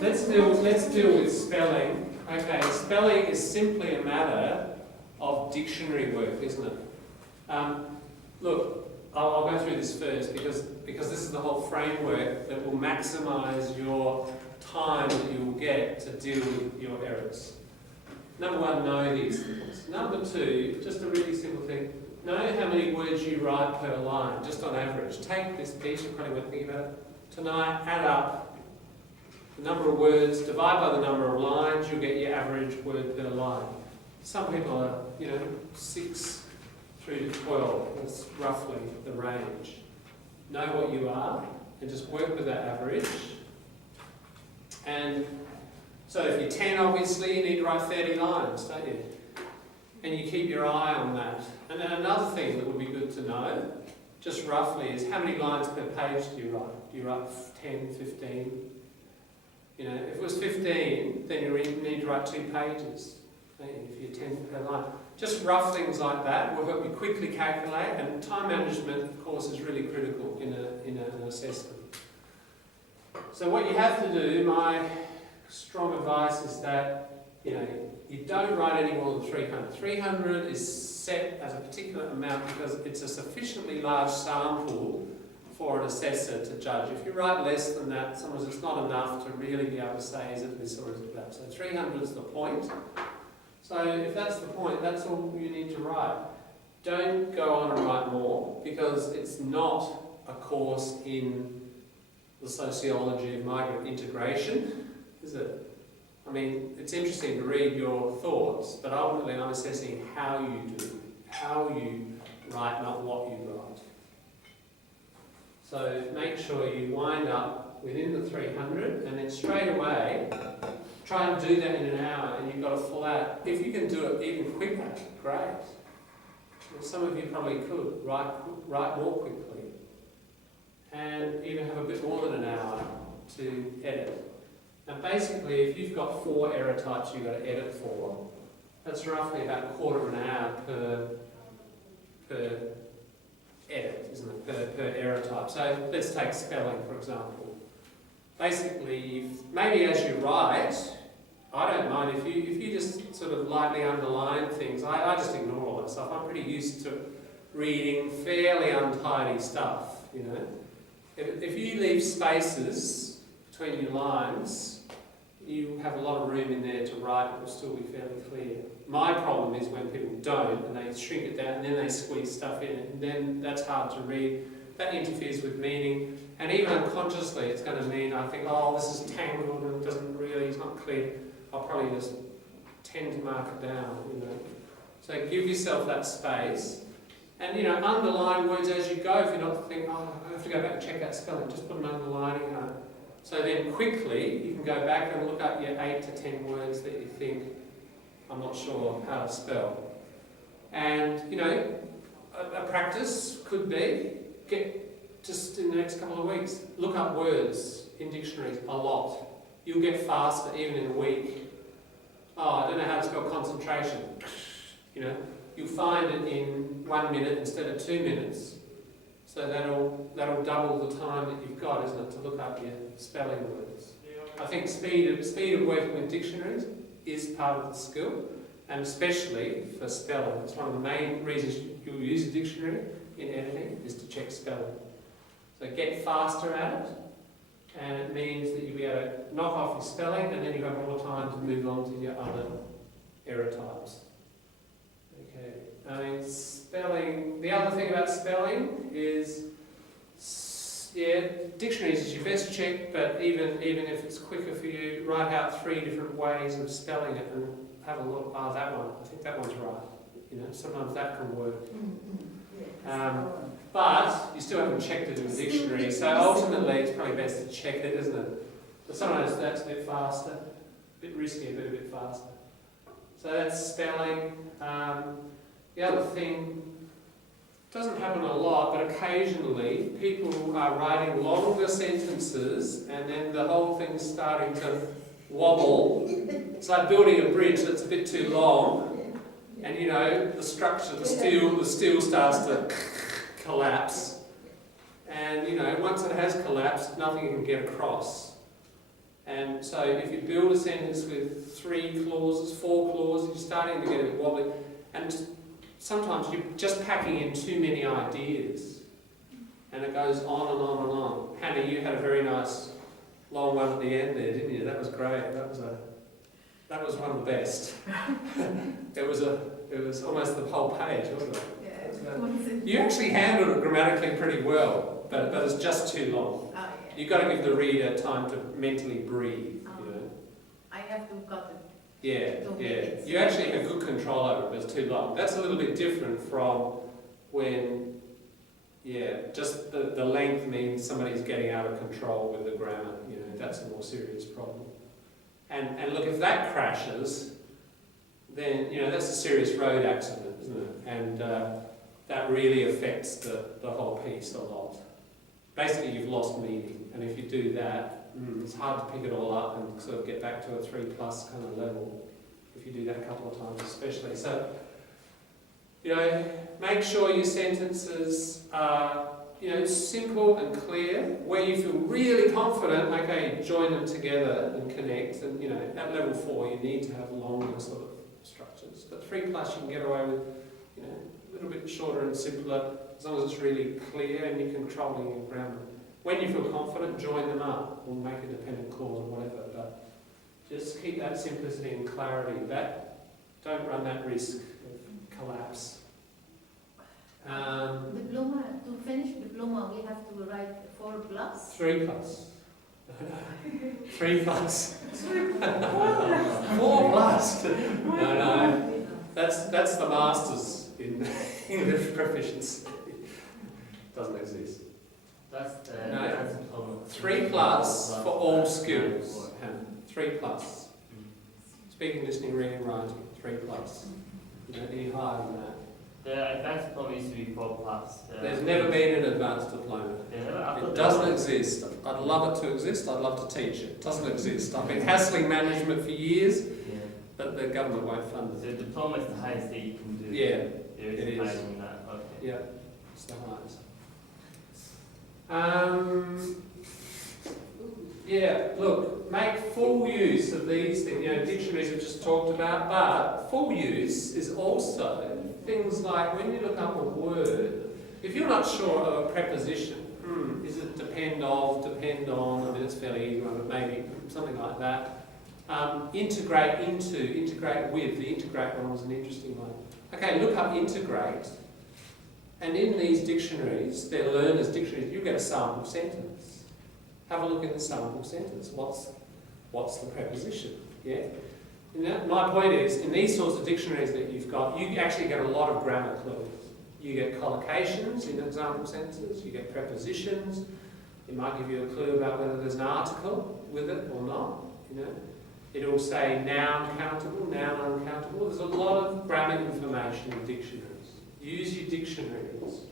Let's deal with spelling. Okay, spelling is simply a matter of dictionary work, isn't it? Look, I'll go through this first because this is the whole framework that will maximise your time that you will get to deal with your errors. Number one, know these things. Number two, just a really simple thing, know how many words you write per line, just on average. Take this piece, you probably won't think about it tonight, add up the number of words, divide by the number of lines, you'll get your average word per line. Some people are, 6 through to 12, that's roughly the range. Know what you are, and just work with that average. And so if you're 10, obviously, you need to write 30 lines, don't you? And you keep your eye on that. And then another thing that would be good to know, just roughly, is how many lines per page do you write? Do you write 10, 15? If it was 15, then you need to write 2 pages. If you're 10 per line. Just rough things like that will help you quickly calculate, and time management, of course, is really critical in an assessment. So what you have to do, my strong advice is that, you don't write any more than 300. 300 is set as a particular amount because it's a sufficiently large sample for an assessor to judge. If you write less than that, sometimes it's not enough to really be able to say, is it this or is it that? So 300 is the point. So if that's the point, that's all you need to write. Don't go on and write more because it's not a course in the sociology of migrant integration, is it? I mean, it's interesting to read your thoughts, but ultimately I'm assessing how you do, how you write, not what you write. So make sure you wind up within the 300 and then straight away try and do that in an hour and you've got a full out. If you can do it even quicker, great. Some of you probably could write more quickly and even have a bit more than an hour to edit. Now basically, if you've got 4 error types you've got to edit for, that's roughly about a quarter of an hour per edit, isn't it? Per error type. So let's take spelling, for example. Basically, maybe as you write, I don't mind if you just sort of lightly underline things. I just ignore all that stuff. I'm pretty used to reading fairly untidy stuff, If you leave spaces between your lines, you have a lot of room in there to write. It will still be fairly clear. My problem is when people don't and they shrink it down and then they squeeze stuff in, and then that's hard to read. That interferes with meaning, and even unconsciously it's going to mean I think, oh, this is tangled and it's not clear. I'll probably just tend to mark it down, So give yourself that space. And, underline words as you go if you're not thinking, oh, I have to go back and check that spelling. Just put an underlining on it. So then quickly you can go back and look up your 8 to 10 words that you think, I'm not sure how to spell. And, a practice could be, just in the next couple of weeks, look up words in dictionaries a lot. You'll get faster even in a week. Oh, I don't know how to spell concentration. You'll find it in 1 minute instead of 2 minutes. So that'll double the time that you've got, isn't it, to look up your spelling words. I think speed of working with dictionaries is part of the skill, and especially for spelling. It's one of the main reasons you'll use a dictionary in editing is to check spelling. So get faster at it, and it means that you'll be able to knock off your spelling, and then you have more time to move on to your other error types. Okay, spelling. The other thing about spelling is, dictionaries is your best check, but even if it's quicker for you, write out 3 different ways of spelling it and have a look. That one. I think that one's right. Sometimes that can work. But you still haven't checked it in the dictionary, so ultimately it's probably best to check it, isn't it? But sometimes that's a bit faster, a bit riskier, but a bit faster. So that's spelling. The other thing, doesn't happen a lot, but occasionally people are writing longer sentences and then the whole thing's starting to wobble. It's like building a bridge that's a bit too long, and the structure, the steel starts to collapse, and once it has collapsed, nothing can get across. And so if you build a sentence with 3 clauses, 4 clauses, you're starting to get a bit wobbly. And sometimes you're just packing in too many ideas. And it goes on and on and on. Hannah, you had a very nice long one at the end there, didn't you? That was great. That was one of the best. It was almost the whole page, wasn't it? Yeah. You actually handled it grammatically pretty well, but it's just too long. Oh, yeah. You've got to give the reader time to mentally breathe, you know. I have to cut it. Yeah. You actually have good control over it, but it's too long. That's a little bit different from when, just the length means somebody's getting out of control with the grammar, you know, that's a more serious problem. And look, if that crashes, then, you know, that's a serious road accident, isn't it? And that really affects the whole piece a lot. Basically, you've lost meaning, and if you do that, it's hard to pick it all up and sort of get back to a 3+ kind of level if you do that a couple of times especially. So, you know, make sure your sentences are, you know, simple and clear. Where you feel really confident, okay, join them together and connect. And, you know, at level 4, you need to have longer sort of structures. But 3+ you can get away with, you know, a little bit shorter and simpler, as long as it's really clear and you're controlling your grammar. When you feel confident, join them up or make a dependent clause or whatever, but just keep that simplicity and clarity. Don't run that risk of collapse. Diploma, to finish diploma, we have to write 4+? 3+. 3+. 4+. No. That's the masters in English proficiency. Doesn't exist. That's the 3+ for all skills. 3+. Speaking, listening, reading, writing. 3+. You don't need higher than that. The advanced diploma used to be 4+. There's never been an advanced diploma. It doesn't exist. I'd love it to exist. I'd love to teach it. It doesn't exist. I've been hassling management for years, but the government won't fund So it. the diploma is the highest that you can do. Yeah, There is it is. higher than that. Okay. Yeah, it's the highest. Look, make full use of these things. You know, dictionaries we've just talked about, but full use is also things like when you look up a word, if you're not sure of a preposition, is it depend on, I mean it's fairly easy one, but maybe something like that. Integrate into, integrate with, the integrate one was an interesting one. Okay, look up integrate, and in these dictionaries, they're learners' dictionaries, you get a sample sentence. Have a look at the sample sentence. What's the preposition? Yeah? You know, my point is, in these sorts of dictionaries that you've got, you actually get a lot of grammar clues. You get collocations in example sentences, you get prepositions, it might give you a clue about whether there's an article with it or not, you know. It'll say noun countable, noun uncountable. There's a lot of grammar information in dictionaries. Use your dictionaries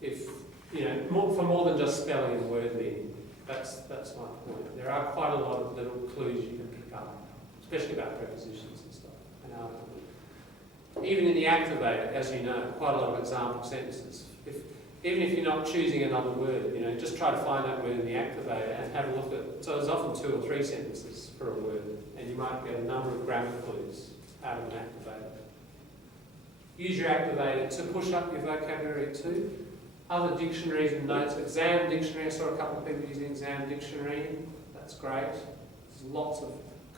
if, you know, for more than just spelling and word meaning. That's my point. There are quite a lot of little clues you can pick up, especially about prepositions and stuff, and articles. Even in the activator, as you know, quite a lot of example sentences. Even if you're not choosing another word, you know, just try to find that word in the activator and have a look at. So there's often 2 or 3 sentences for a word, and you might get a number of grammar clues out of an activator. Use your activator to push up your vocabulary too. Other dictionaries and notes, exam dictionary. I saw a couple of people using exam dictionary. That's great. There's lots of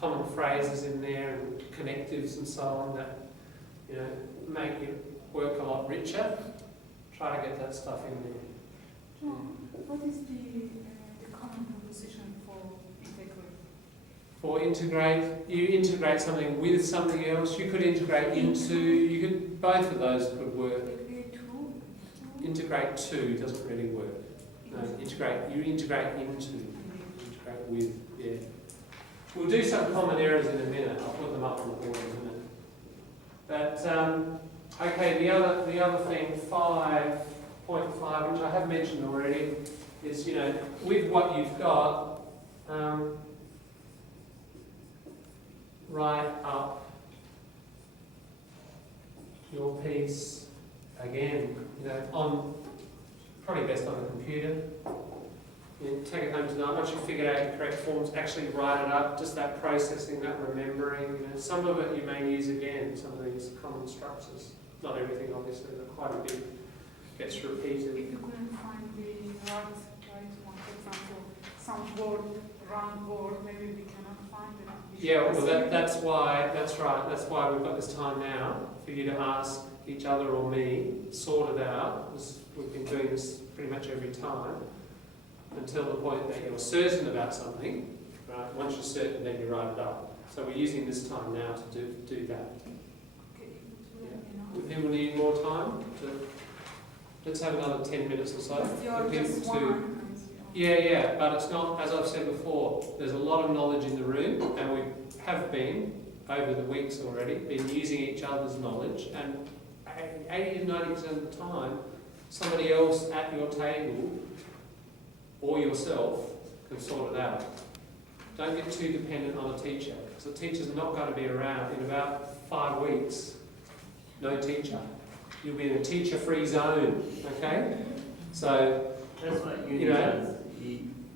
common phrases in there and connectives and so on that, you know, make your work a lot richer. Try to get that stuff in there. John, what is the common preposition for integrate? For integrate, you integrate something with something else. You could integrate into, both of those could work. Integrate to doesn't really work. No, you integrate into, integrate with, yeah. We'll do some common errors in a minute. I'll put them up on the board in a minute. But, okay, the other thing, 5.5, which I have mentioned already, is, you know, with what you've got, write up your piece again, you know, probably best on the computer. take it home tonight. Once you've figured out your correct forms, actually write it up. Just that processing, that remembering. You know, some of it you may use again. Some of these common structures. Not everything, obviously, but quite a bit gets repeated. If you couldn't find the right one, for example, some word, round word, maybe we cannot find it. Yeah, well, that's why. That's right. That's why we've got this time now for you to ask each other or me, sort it out. We've been doing this pretty much every time until the point that you're certain about something. Right. Once you're certain, then you write it up. So we're using this time now to do that. Okay. Yeah. Would anyone need more time? Let's have another 10 minutes or so. For people to. Yeah, but it's not, as I've said before, there's a lot of knowledge in the room, and we have been, over the weeks already, been using each other's knowledge, and 80 to 90% of the time, somebody else at your table, or yourself, can sort it out. Don't get too dependent on a teacher, because the teacher's not going to be around in about 5 weeks. No teacher. You'll be in a teacher-free zone, okay? So, That's what uni you know, does.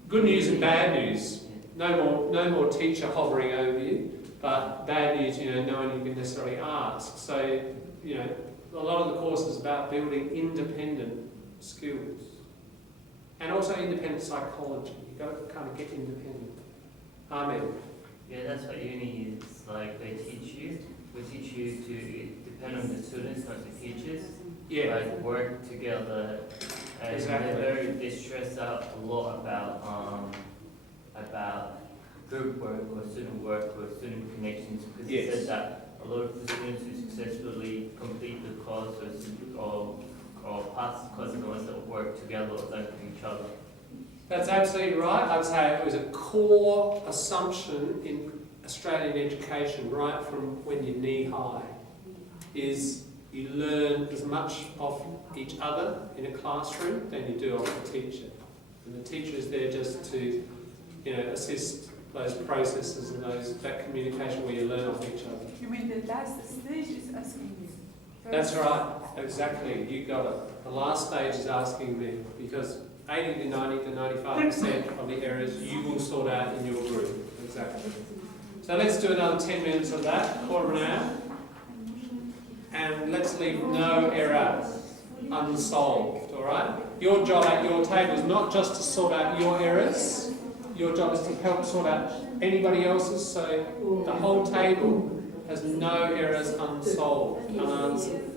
good news and bad news. No more teacher hovering over you, but bad news, you know, no one you can necessarily ask. So, you know, a lot of the course is about building independent skills. And also independent psychology. You've got to kind of get independent. Amen. Yeah, that's what uni is. Like, they teach you. We teach you to depend on the students, not the teachers. Yeah. Like, work together. And Exactly. they stress out a lot about group work or student connections, because Yes. it says that a lot of the students who successfully complete the course or pass the course are the ones that work together or learn from each other. That's absolutely right. I'd say it was a core assumption in Australian education right from when you're knee-high, is you learn as much of each other in a classroom than you do of the teacher. And the teacher is there just to, you know, assist those processes and that communication where you learn off each other. You mean the last stage is asking you? That's right, exactly, you got it. The last stage is asking me, because 80 to 90 to 95% of the errors you will sort out in your group. Exactly. So let's do another 10 minutes of that, quarter of an hour. And let's leave no error unsolved, alright? Your job at your table is not just to sort out your errors, your job is to help sort out anybody else's, so the whole table has no errors unsolved, unanswered.